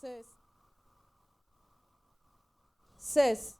Ses. Ses.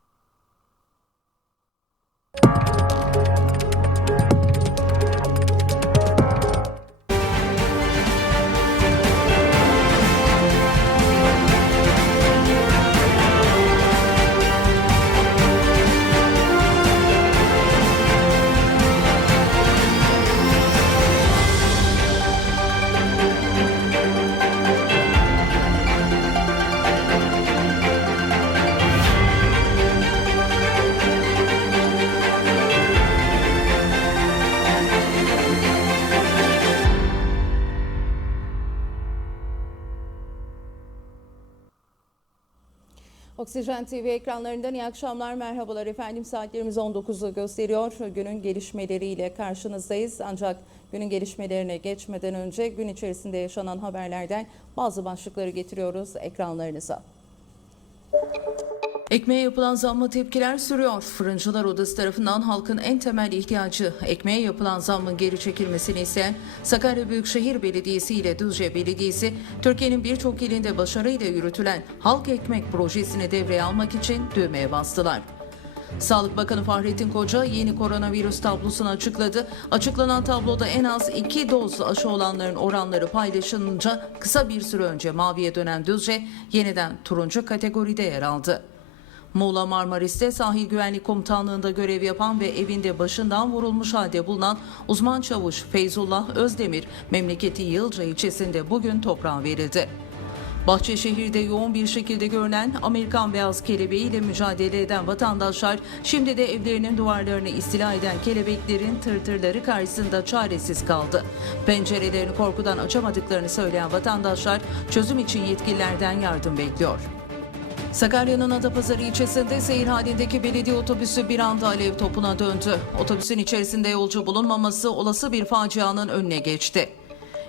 Oksijen TV ekranlarından iyi akşamlar, merhabalar efendim. Saatlerimiz 19'u gösteriyor. Günün gelişmeleriyle karşınızdayız. Ancak günün gelişmelerine geçmeden önce gün içerisinde yaşanan haberlerden bazı başlıkları getiriyoruz ekranlarınıza. Ekmeğe yapılan zamma tepkiler sürüyor. Fırıncılar Odası tarafından halkın en temel ihtiyacı ekmeğe yapılan zammın geri çekilmesini isteyen Sakarya Büyükşehir Belediyesi ile Düzce Belediyesi, Türkiye'nin birçok ilinde başarıyla yürütülen Halk Ekmek projesini devreye almak için düğmeye bastılar. Sağlık Bakanı Fahrettin Koca yeni koronavirüs tablosunu açıkladı. Açıklanan tabloda en az iki doz aşı olanların oranları paylaşılınca kısa bir süre önce maviye dönen Düzce yeniden turuncu kategoride yer aldı. Muğla Marmaris'te sahil güvenlik komutanlığında görev yapan ve evinde başından vurulmuş halde bulunan uzman çavuş Feyzullah Özdemir memleketi Yılca ilçesinde bugün toprağa verildi. Bahçeşehir'de yoğun bir şekilde görünen Amerikan beyaz kelebeği ile mücadele eden vatandaşlar şimdi de evlerinin duvarlarını istila eden kelebeklerin tırtırları karşısında çaresiz kaldı. Pencerelerini korkudan açamadıklarını söyleyen vatandaşlar çözüm için yetkililerden yardım bekliyor. Sakarya'nın Adapazarı ilçesinde seyir halindeki belediye otobüsü bir anda alev topuna döndü. Otobüsün içerisinde yolcu bulunmaması olası bir facianın önüne geçti.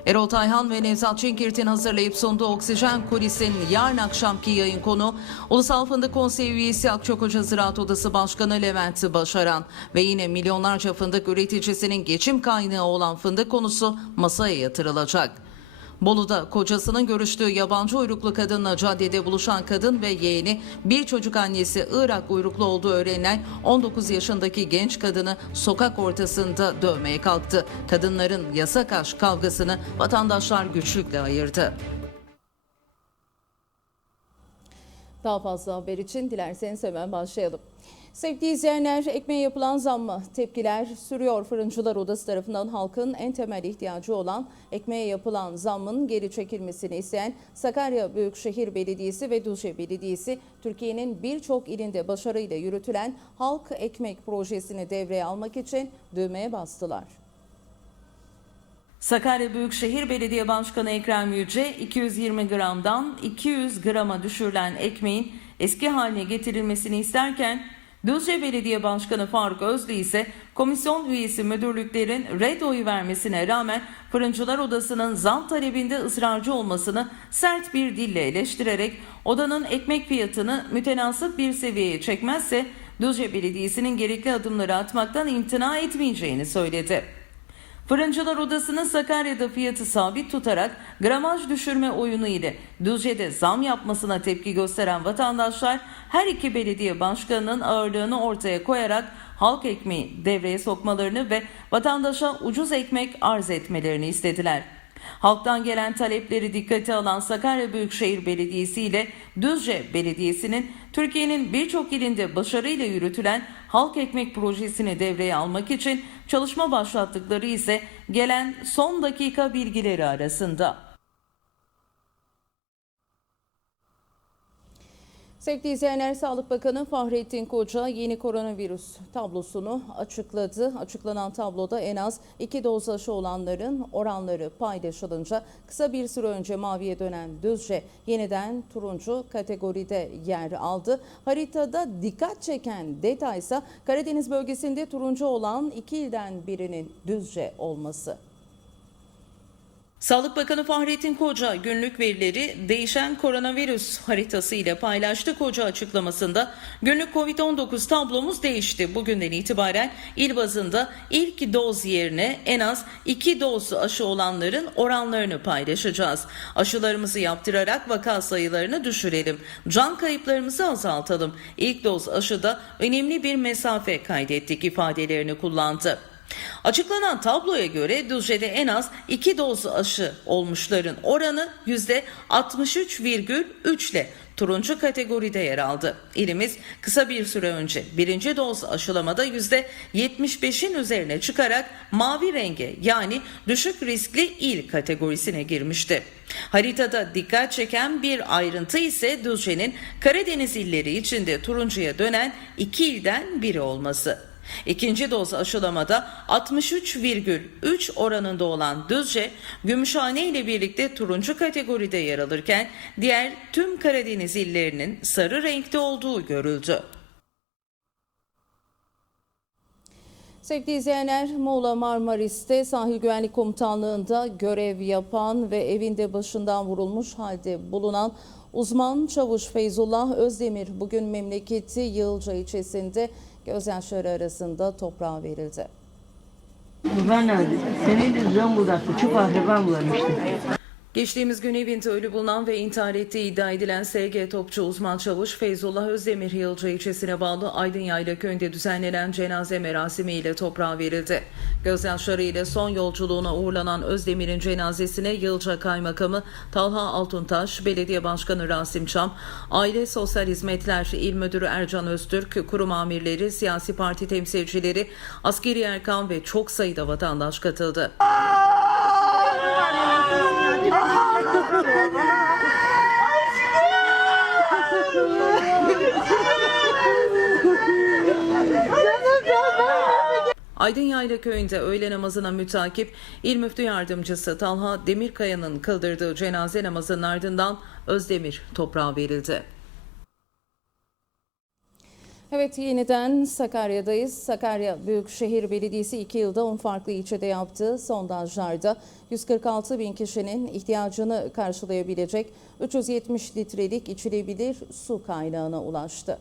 Erol Tayhan ve Nevzat Çinkirt'in hazırlayıp sunduğu Oksijen Kulis'in yarın akşamki yayın konu Ulusal Fındık Konseyi üyesi Akçakoca Ziraat Odası Başkanı Levent Başaran ve yine milyonlarca fındık üreticisinin geçim kaynağı olan fındık konusu masaya yatırılacak. Bolu'da kocasının görüştüğü yabancı uyruklu kadınla caddede buluşan kadın ve yeğeni bir çocuk annesi Irak uyruklu olduğu öğrenilen 19 yaşındaki genç kadını sokak ortasında dövmeye kalktı. Kadınların yasak aşk kavgasını vatandaşlar güçlükle ayırdı. Daha fazla haber için dilerseniz hemen başlayalım. Sevgili izleyenler, ekmeğe yapılan zamma tepkiler sürüyor. Fırıncılar Odası tarafından halkın en temel ihtiyacı olan ekmeğe yapılan zammın geri çekilmesini isteyen Sakarya Büyükşehir Belediyesi ve Düzce Belediyesi, Türkiye'nin birçok ilinde başarıyla yürütülen Halk Ekmek projesini devreye almak için düğmeye bastılar. Sakarya Büyükşehir Belediye Başkanı Ekrem Yüce 220 gramdan 200 grama düşürülen ekmeğin eski haline getirilmesini isterken Düzce Belediye Başkanı Faruk Özlü ise komisyon üyesi müdürlüklerin red oyu vermesine rağmen Fırıncılar Odası'nın zam talebinde ısrarcı olmasını sert bir dille eleştirerek odanın ekmek fiyatını mütenasip bir seviyeye çekmezse Düzce Belediyesi'nin gerekli adımları atmaktan imtina etmeyeceğini söyledi. Fırıncılar Odası'nın Sakarya'da fiyatı sabit tutarak gramaj düşürme oyunu ile Düzce'de zam yapmasına tepki gösteren vatandaşlar her iki belediye başkanının ağırlığını ortaya koyarak halk ekmeği devreye sokmalarını ve vatandaşa ucuz ekmek arz etmelerini istediler. Halktan gelen talepleri dikkate alan Sakarya Büyükşehir Belediyesi ile Düzce Belediyesi'nin Türkiye'nin birçok ilinde başarıyla yürütülen halk ekmek projesini devreye almak için çalışma başlattıkları ise gelen son dakika bilgileri arasında. Sevgili izleyenler, Sağlık Bakanı Fahrettin Koca yeni koronavirüs tablosunu açıkladı. Açıklanan tabloda en az iki doz aşı olanların oranları paylaşılınca kısa bir süre önce maviye dönen Düzce yeniden turuncu kategoride yer aldı. Haritada dikkat çeken detay ise Karadeniz bölgesinde turuncu olan iki ilden birinin Düzce olması. Sağlık Bakanı Fahrettin Koca günlük verileri değişen koronavirüs haritası ile paylaştı. Koca açıklamasında günlük Covid-19 tablomuz değişti. Bugünden itibaren il bazında ilk doz yerine en az iki doz aşı olanların oranlarını paylaşacağız. Aşılarımızı yaptırarak vaka sayılarını düşürelim. Can kayıplarımızı azaltalım. İlk doz aşıda önemli bir mesafe kaydettik ifadelerini kullandı. Açıklanan tabloya göre Düzce'de en az 2 doz aşı olmuşların oranı %63,3 ile turuncu kategoride yer aldı. İlimiz kısa bir süre önce birinci doz aşılamada %75'in üzerine çıkarak mavi renge yani düşük riskli il kategorisine girmişti. Haritada dikkat çeken bir ayrıntı ise Düzce'nin Karadeniz illeri içinde turuncuya dönen iki ilden biri olması. İkinci doz aşılamada 63,3 oranında olan Düzce, Gümüşhane ile birlikte turuncu kategoride yer alırken diğer tüm Karadeniz illerinin sarı renkte olduğu görüldü. Sevgili izleyenler, Muğla Marmaris'te sahil güvenlik komutanlığında görev yapan ve evinde başından vurulmuş halde bulunan uzman çavuş Feyzullah Özdemir bugün memleketi Yığılca ilçesinde gözyaşları arasında toprağa verildi. Ben öyle. Senedir Zonguldak'ta çok akrabam varmıştı. Geçtiğimiz gün evinde ölü bulunan ve intihar ettiği iddia edilen SG topçu uzman çavuş Feyzullah Özdemir Yılca ilçesine bağlı Aydın Yayla köyünde düzenlenen cenaze merasimi ile toprağa verildi. Gözyaşları ile son yolculuğuna uğurlanan Özdemir'in cenazesine Yılca Kaymakamı Talha Altuntaş, Belediye Başkanı Rasim Çam, Aile Sosyal Hizmetler İl Müdürü Ercan Öztürk, kurum amirleri, siyasi parti temsilcileri, askeri erkan ve çok sayıda vatandaş katıldı. Aydın Yayla köyünde öğle namazına mütakip İl Müftü Yardımcısı Talha Demirkaya'nın kıldırdığı cenaze namazının ardından Özdemir toprağa verildi. Evet yeniden Sakarya'dayız. Sakarya Büyükşehir Belediyesi 2 yılda 10 farklı ilçede yaptığı sondajlarda 146 bin kişinin ihtiyacını karşılayabilecek 370 litrelik içilebilir su kaynağına ulaştı.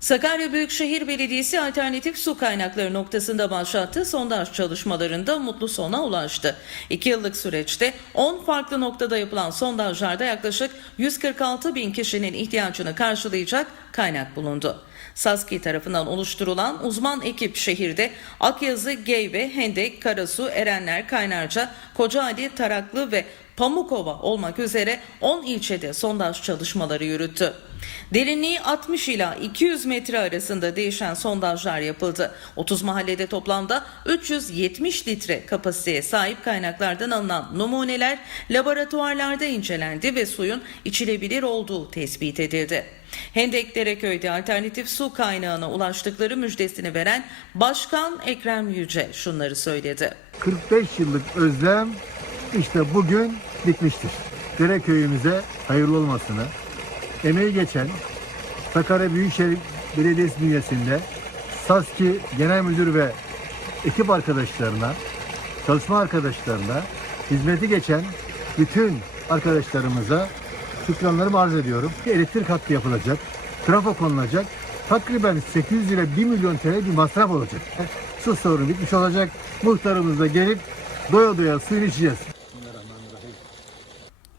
Sakarya Büyükşehir Belediyesi alternatif su kaynakları noktasında başlattığı sondaj çalışmalarında mutlu sona ulaştı. 2 yıllık süreçte 10 farklı noktada yapılan sondajlarda yaklaşık 146 bin kişinin ihtiyacını karşılayacak kaynak bulundu. Saski tarafından oluşturulan uzman ekip şehirde Akyazı, Geyve, Hendek, Karasu, Erenler, Kaynarca, Kocaeli, Taraklı ve Pamukova olmak üzere 10 ilçede sondaj çalışmaları yürüttü. Derinliği 60 ila 200 metre arasında değişen sondajlar yapıldı. 30 mahallede toplamda 370 litre kapasiteye sahip kaynaklardan alınan numuneler laboratuvarlarda incelendi ve suyun içilebilir olduğu tespit edildi. Hendek Dereköy'de alternatif su kaynağına ulaştıkları müjdesini veren Başkan Ekrem Yüce şunları söyledi. 45 yıllık özlem işte bugün bitmiştir. Dere köyümüze hayırlı olmasını, emeği geçen Sakarya Büyükşehir Belediyesi bünyesinde SASKİ Genel Müdür ve ekip arkadaşlarına, çalışma arkadaşlarına, hizmeti geçen bütün arkadaşlarımıza şükranlarımı arz ediyorum. Elektrik hattı yapılacak, trafo konulacak, takriben 800 ile 1 milyon TL bir masraf olacak. Su sorunu bitmiş olacak. Muhtarımız da gelip doya doya suyunu içeceğiz.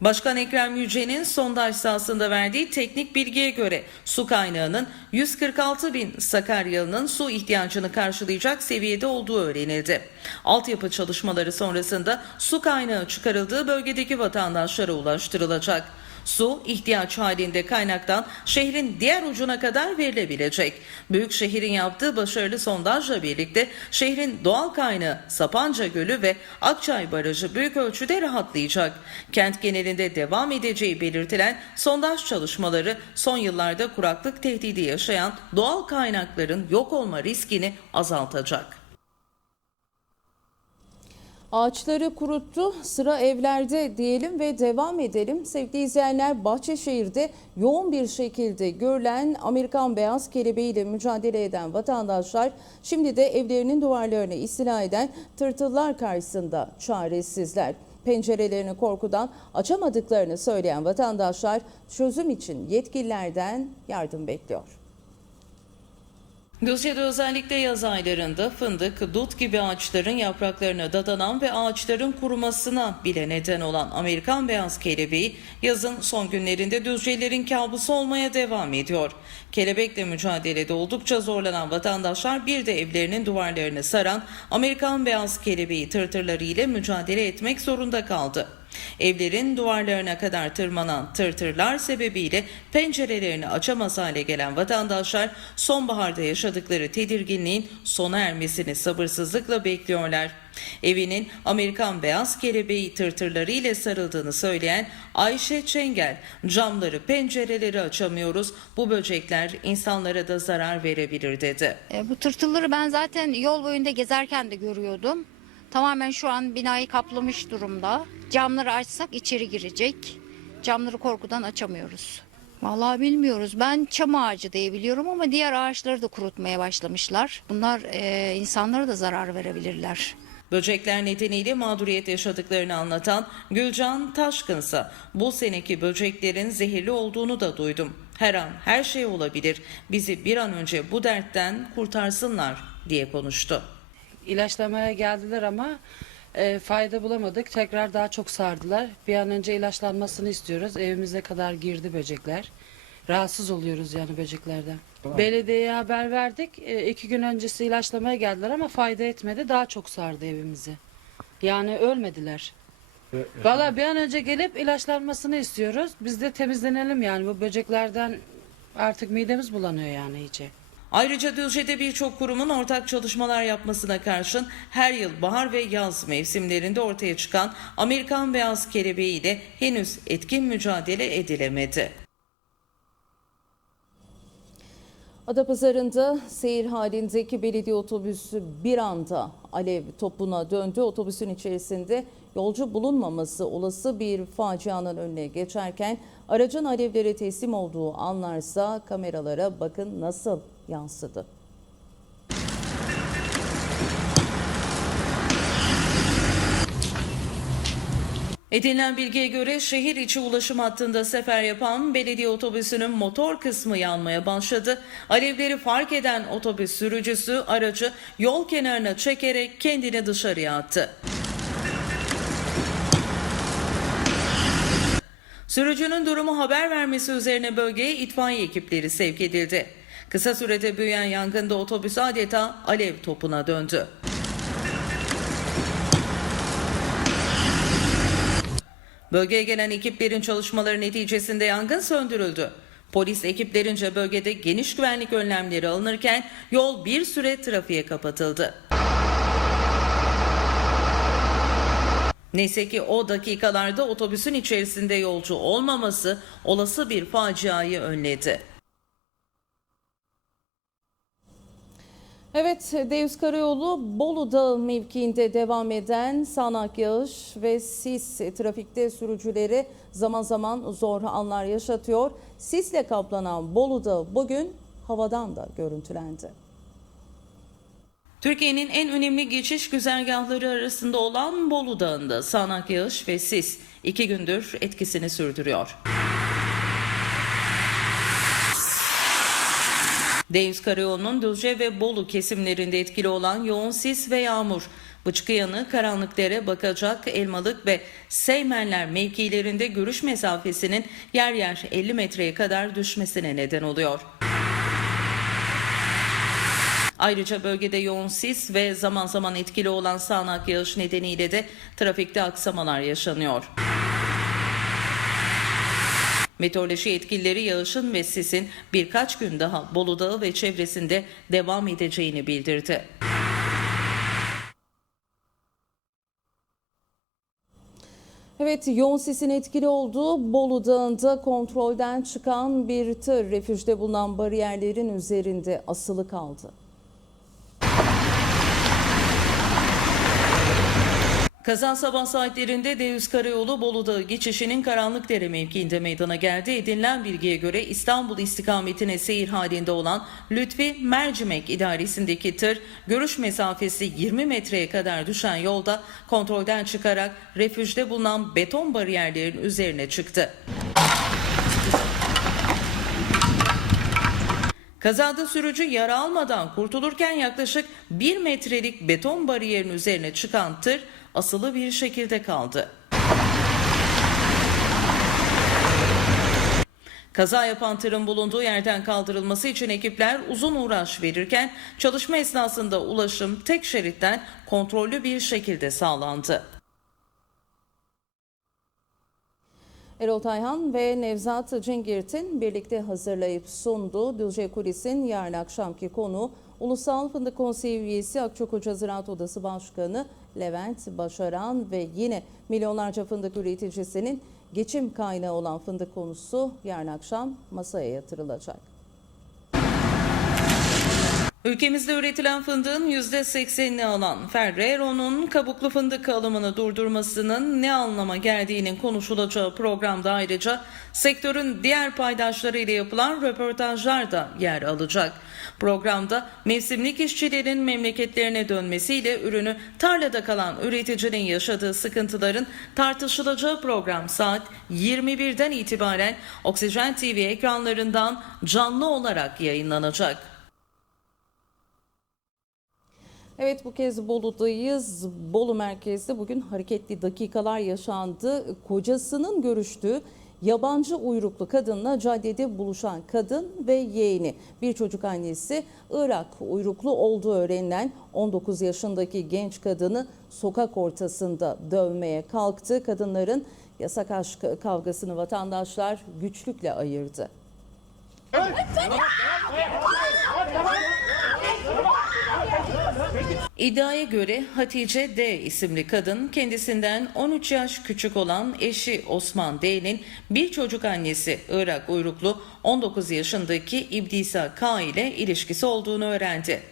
Başkan Ekrem Yüce'nin sondaj sahasında verdiği teknik bilgiye göre su kaynağının 146 bin Sakaryalı'nın su ihtiyacını karşılayacak seviyede olduğu öğrenildi. Altyapı çalışmaları sonrasında su kaynağı çıkarıldığı bölgedeki vatandaşlara ulaştırılacak. Su ihtiyaç halinde kaynaktan şehrin diğer ucuna kadar verilebilecek. Büyükşehir'in yaptığı başarılı sondajla birlikte şehrin doğal kaynağı Sapanca Gölü ve Akçay Barajı büyük ölçüde rahatlayacak. Kent genelinde devam edeceği belirtilen sondaj çalışmaları son yıllarda kuraklık tehdidi yaşayan doğal kaynakların yok olma riskini azaltacak. Ağaçları kuruttu, sıra evlerde diyelim ve devam edelim. Sevgili izleyenler Bahçeşehir'de yoğun bir şekilde görülen Amerikan beyaz kelebeğiyle mücadele eden vatandaşlar şimdi de evlerinin duvarlarını istila eden tırtıllar karşısında çaresizler. Pencerelerini korkudan açamadıklarını söyleyen vatandaşlar çözüm için yetkililerden yardım bekliyor. Düzce'de özellikle yaz aylarında fındık, dut gibi ağaçların yapraklarına dadanan ve ağaçların kurumasına bile neden olan Amerikan beyaz kelebeği yazın son günlerinde Düzcelerin kabusu olmaya devam ediyor. Kelebekle mücadelede oldukça zorlanan vatandaşlar bir de evlerinin duvarlarını saran Amerikan beyaz kelebeği tırtırları ile mücadele etmek zorunda kaldı. Evlerin duvarlarına kadar tırmanan tırtırlar sebebiyle pencerelerini açamaz hale gelen vatandaşlar sonbaharda yaşadıkları tedirginliğin sona ermesini sabırsızlıkla bekliyorlar. Evinin Amerikan beyaz kelebeği tırtırları ile sarıldığını söyleyen Ayşe Çengel, camları pencereleri açamıyoruz, bu böcekler insanlara da zarar verebilir dedi. E, bu tırtılları ben zaten yol boyunda gezerken de görüyordum. Tamamen şu an binayı kaplamış durumda. Camları açsak içeri girecek. Camları korkudan açamıyoruz. Vallahi bilmiyoruz. Ben çam ağacı diye biliyorum ama diğer ağaçları da kurutmaya başlamışlar. Bunlar e, insanlara da zarar verebilirler. Böcekler nedeniyle mağduriyet yaşadıklarını anlatan Gülcan Taşkınsa bu seneki böceklerin zehirli olduğunu da duydum. Her an her şey olabilir. Bizi bir an önce bu dertten kurtarsınlar diye konuştu. İlaçlamaya geldiler ama e, fayda bulamadık. Tekrar daha çok sardılar. Bir an önce ilaçlanmasını istiyoruz. Evimize kadar girdi böcekler. Rahatsız oluyoruz yani böceklerden. Belediyeye haber verdik. E, iki gün öncesi ilaçlamaya geldiler ama fayda etmedi. Daha çok sardı evimizi. Yani ölmediler. Valla bir an önce gelip ilaçlanmasını istiyoruz. Biz de temizlenelim yani bu böceklerden artık midemiz bulanıyor yani iyice. Ayrıca Düzce'de birçok kurumun ortak çalışmalar yapmasına karşın her yıl bahar ve yaz mevsimlerinde ortaya çıkan Amerikan beyaz kelebeği ile henüz etkin mücadele edilemedi. Adapazarı'nda seyir halindeki belediye otobüsü bir anda alev topuna döndü. Otobüsün içerisinde yolcu bulunmaması olası bir facianın önüne geçerken aracın alevlere teslim olduğu anlarsa kameralara bakın nasıl yansıdı. Edinilen bilgiye göre şehir içi ulaşım hattında sefer yapan belediye otobüsünün motor kısmı yanmaya başladı. Alevleri fark eden otobüs sürücüsü aracı yol kenarına çekerek kendini dışarıya attı. Sürücünün durumu haber vermesi üzerine bölgeye itfaiye ekipleri sevk edildi. Kısa sürede büyüyen yangında otobüs adeta alev topuna döndü. Bölgeye gelen ekiplerin çalışmaları neticesinde yangın söndürüldü. Polis ekiplerince bölgede geniş güvenlik önlemleri alınırken yol bir süre trafiğe kapatıldı. Neyse ki o dakikalarda otobüsün içerisinde yolcu olmaması olası bir faciayı önledi. Evet, Deus Karayolu Bolu Dağı mevkiinde devam eden sağanak yağış ve sis trafikte sürücüleri zaman zaman zor anlar yaşatıyor. Sisle kaplanan Bolu Dağı bugün havadan da görüntülendi. Türkiye'nin en önemli geçiş güzergahları arasında olan Bolu Dağı'nda sağanak yağış ve sis iki gündür etkisini sürdürüyor. Deus Karayolu'nun Düzce ve Bolu kesimlerinde etkili olan yoğun sis ve yağmur, Bıçkıyanı, Karanlıkdere, Bakacak, Elmalık ve Seymenler mevkilerinde görüş mesafesinin yer yer 50 metreye kadar düşmesine neden oluyor. Ayrıca bölgede yoğun sis ve zaman zaman etkili olan sağanak yağış nedeniyle de trafikte aksamalar yaşanıyor. Meteoroloji yetkilileri yağışın ve sisin birkaç gün daha Bolu Dağı ve çevresinde devam edeceğini bildirdi. Evet, yoğun sisin etkili olduğu Bolu Dağı'nda kontrolden çıkan bir tır refüjde bulunan bariyerlerin üzerinde asılı kaldı. Kaza sabah saatlerinde D100 Karayolu Bolu Dağı geçişinin Karanlıkdere mevkiinde meydana geldi. Edinilen bilgiye göre İstanbul istikametine seyir halinde olan Lütfi Mercimek idaresindeki tır görüş mesafesi 20 metreye kadar düşen yolda kontrolden çıkarak refüjde bulunan beton bariyerlerin üzerine çıktı. Kazada sürücü yara almadan kurtulurken yaklaşık 1 metrelik beton bariyerin üzerine çıkan tır asılı bir şekilde kaldı. Kaza yapan tırın bulunduğu yerden kaldırılması için ekipler uzun uğraş verirken çalışma esnasında ulaşım tek şeritten kontrollü bir şekilde sağlandı. Erol Tayhan ve Nevzat Cingirt'in birlikte hazırlayıp sunduğu Düzce Kulis'in yarın akşamki konu Ulusal Fındık Konseyi üyesi Akçakoca Ziraat Odası Başkanı Levent Başaran ve yine milyonlarca fındık üreticisinin geçim kaynağı olan fındık konusu yarın akşam masaya yatırılacak. Ülkemizde üretilen fındığın %80'ini alan Ferrero'nun kabuklu fındık alımını durdurmasının ne anlama geldiğinin konuşulacağı programda ayrıca sektörün diğer paydaşları ile yapılan röportajlar da yer alacak. Programda mevsimlik işçilerin memleketlerine dönmesiyle ürünü tarlada kalan üreticinin yaşadığı sıkıntıların tartışılacağı program saat 21'den itibaren Oksijen TV ekranlarından canlı olarak yayınlanacak. Evet bu kez Bolu'dayız. Bolu merkezde bugün hareketli dakikalar yaşandı. Kocasının görüştüğü yabancı uyruklu kadınla caddede buluşan kadın ve yeğeni bir çocuk annesi Irak uyruklu olduğu öğrenilen 19 yaşındaki genç kadını sokak ortasında dövmeye kalktı. Kadınların yasak aşk kavgasını vatandaşlar güçlükle ayırdı. İddiaya göre Hatice D isimli kadın kendisinden 13 yaş küçük olan eşi Osman D'nin bir çocuk annesi Irak uyruklu 19 yaşındaki İbdisa K ile ilişkisi olduğunu öğrendi.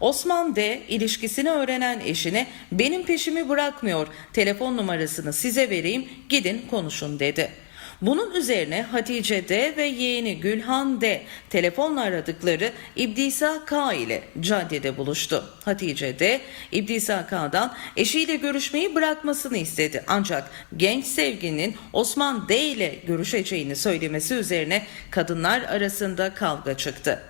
Osman D ilişkisini öğrenen eşine benim peşimi bırakmıyor telefon numarasını size vereyim gidin konuşun dedi. Bunun üzerine Hatice D ve yeğeni Gülhan D telefonla aradıkları İbdisa K ile caddede buluştu. Hatice D İbdisa K'dan eşiyle görüşmeyi bırakmasını istedi. Ancak genç sevgilinin Osman D ile görüşeceğini söylemesi üzerine kadınlar arasında kavga çıktı.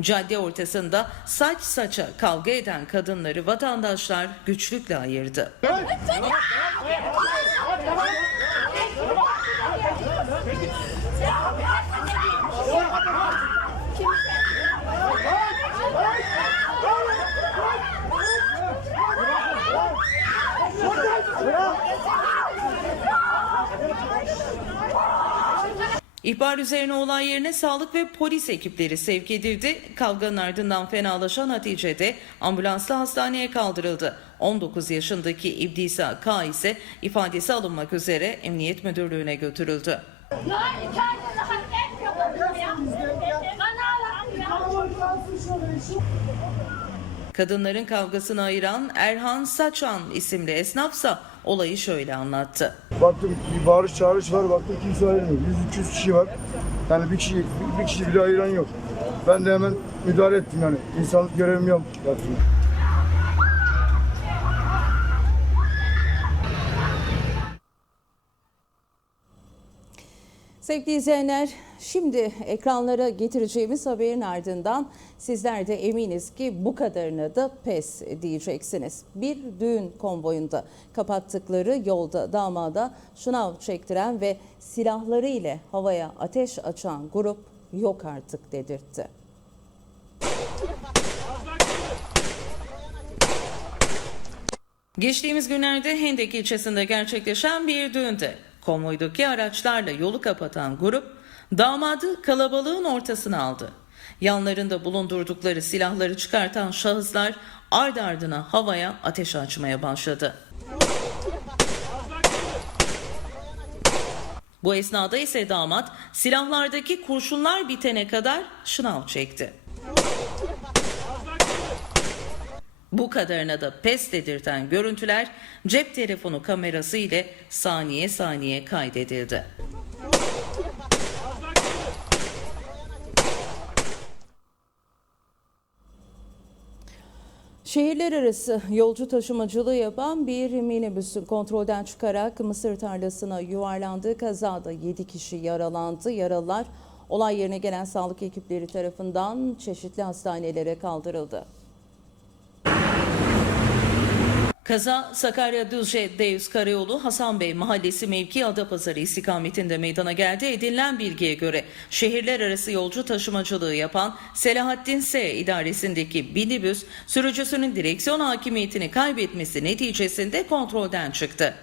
Cadde ortasında saç saça kavga eden kadınları vatandaşlar güçlükle ayırdı. İhbar üzerine olay yerine sağlık ve polis ekipleri sevk edildi. Kavganın ardından fenalaşan Hatice de ambulansla hastaneye kaldırıldı. 19 yaşındaki İbdisa K ise ifadesi alınmak üzere Emniyet Müdürlüğü'ne götürüldü. Yani Kadınların kavgasını ayıran Erhan Saçan isimli esnafsa olayı şöyle anlattı. Baktım bir bağırış çağırış var, baktım kimse ayrılmıyor. 100-200 kişi var. Yani bir kişi, bir, kişi bile ayıran yok. Ben de hemen müdahale ettim yani. İnsanlık görevimi yap- yaptım. Sevgili izleyenler, şimdi ekranlara getireceğimiz haberin ardından sizler de eminiz ki bu kadarına da pes diyeceksiniz. Bir düğün konvoyunda kapattıkları yolda damada şınav çektiren ve silahları ile havaya ateş açan grup yok artık dedirtti. Geçtiğimiz günlerde Hendek ilçesinde gerçekleşen bir düğünde konvoydaki araçlarla yolu kapatan grup damadı kalabalığın ortasına aldı. Yanlarında bulundurdukları silahları çıkartan şahıslar ard ardına havaya ateş açmaya başladı. Bu esnada ise damat silahlardaki kurşunlar bitene kadar şınav çekti. Bu kadarına da pes dedirten görüntüler cep telefonu kamerası ile saniye saniye kaydedildi. Şehirler arası yolcu taşımacılığı yapan bir minibüsün kontrolden çıkarak mısır tarlasına yuvarlandığı kazada 7 kişi yaralandı. Yaralılar olay yerine gelen sağlık ekipleri tarafından çeşitli hastanelere kaldırıldı. Kaza Sakarya Düzce D100 Karayolu Hasan Bey Mahallesi mevki Adapazarı istikametinde meydana geldi. Edinilen bilgiye göre şehirler arası yolcu taşımacılığı yapan Selahattin S. idaresindeki minibüs sürücüsünün direksiyon hakimiyetini kaybetmesi neticesinde kontrolden çıktı.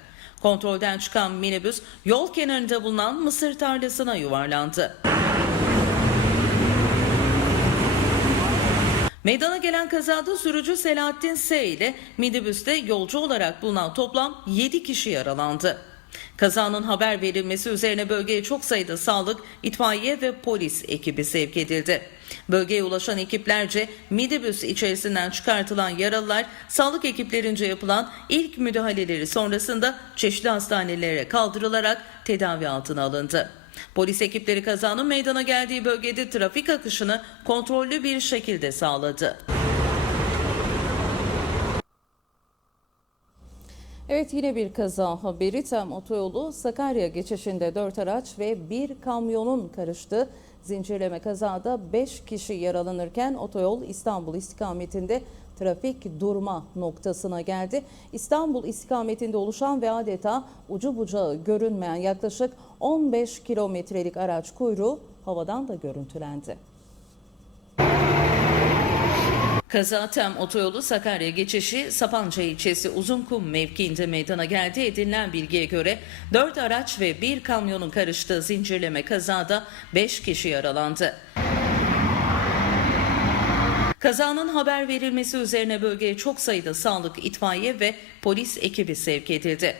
Kontrolden çıkan minibüs yol kenarında bulunan mısır tarlasına yuvarlandı. Meydana gelen kazada sürücü Selahattin S ile minibüste yolcu olarak bulunan toplam 7 kişi yaralandı. Kazanın haber verilmesi üzerine bölgeye çok sayıda sağlık, itfaiye ve polis ekibi sevk edildi. Bölgeye ulaşan ekiplerce minibüs içerisinden çıkartılan yaralılar sağlık ekiplerince yapılan ilk müdahaleleri sonrasında çeşitli hastanelere kaldırılarak tedavi altına alındı. Polis ekipleri kazanın meydana geldiği bölgede trafik akışını kontrollü bir şekilde sağladı. Evet yine bir kaza haberi. Tem otoyolu Sakarya geçişinde 4 araç ve bir kamyonun karıştığı zincirleme kazada 5 kişi yaralanırken otoyol İstanbul istikametinde trafik durma noktasına geldi. İstanbul istikametinde oluşan ve adeta ucu bucağı görünmeyen yaklaşık 15 kilometrelik araç kuyruğu havadan da görüntülendi. Kaza Tem otoyolu Sakarya geçişi Sapanca ilçesi Uzunkum mevkiinde meydana geldi. Edinilen bilgiye göre 4 araç ve bir kamyonun karıştığı zincirleme kazada 5 kişi yaralandı. Kazanın haber verilmesi üzerine bölgeye çok sayıda sağlık, itfaiye ve polis ekibi sevk edildi.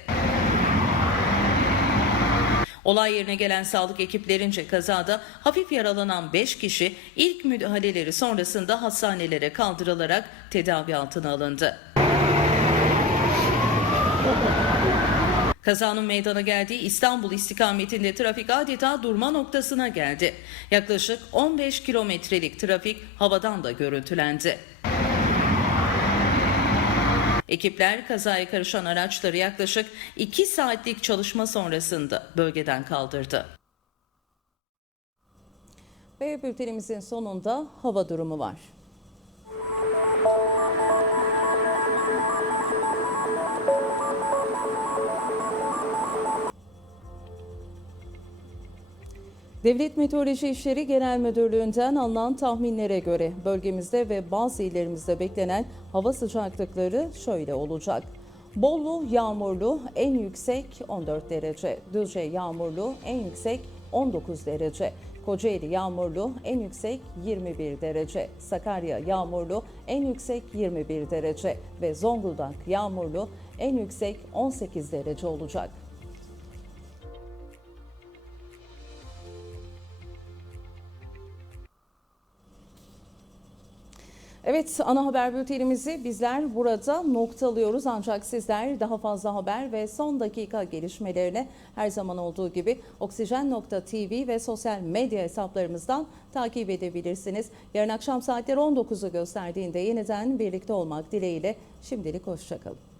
Olay yerine gelen sağlık ekiplerince kazada hafif yaralanan 5 kişi ilk müdahaleleri sonrasında hastanelere kaldırılarak tedavi altına alındı. Kazanın meydana geldiği İstanbul istikametinde trafik adeta durma noktasına geldi. Yaklaşık 15 kilometrelik trafik havadan da görüntülendi. Ekipler kazaya karışan araçları yaklaşık 2 saatlik çalışma sonrasında bölgeden kaldırdı. Ve bültenimizin sonunda hava durumu var. Devlet Meteoroloji İşleri Genel Müdürlüğü'nden alınan tahminlere göre bölgemizde ve bazı illerimizde beklenen hava sıcaklıkları şöyle olacak. Bolu yağmurlu en yüksek 14 derece, Düzce yağmurlu en yüksek 19 derece, Kocaeli yağmurlu en yüksek 21 derece, Sakarya yağmurlu en yüksek 21 derece ve Zonguldak yağmurlu en yüksek 18 derece olacak. Evet ana haber bültenimizi bizler burada noktalıyoruz ancak sizler daha fazla haber ve son dakika gelişmelerine her zaman olduğu gibi oksijen.tv ve sosyal medya hesaplarımızdan takip edebilirsiniz. Yarın akşam saatler 19'u gösterdiğinde yeniden birlikte olmak dileğiyle şimdilik hoşçakalın.